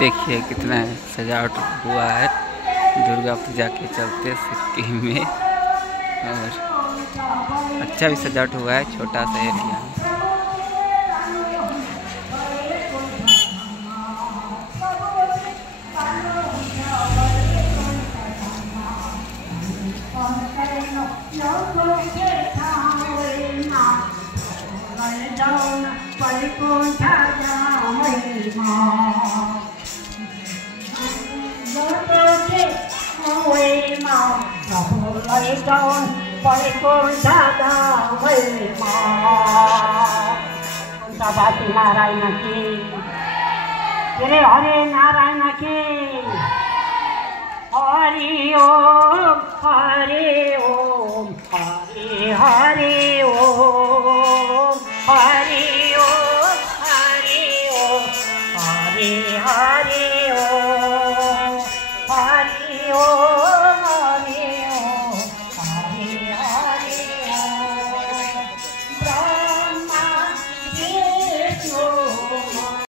देखिए कितना सजावट हुआ है दुर्गा पूजा के चलते सिक्किम में। और अच्छा भी सजावट हुआ है, छोटा सा एरिया है। नारायण की हरे नारायण की हरि ओम हरि ओम हरि हरि ओम हरि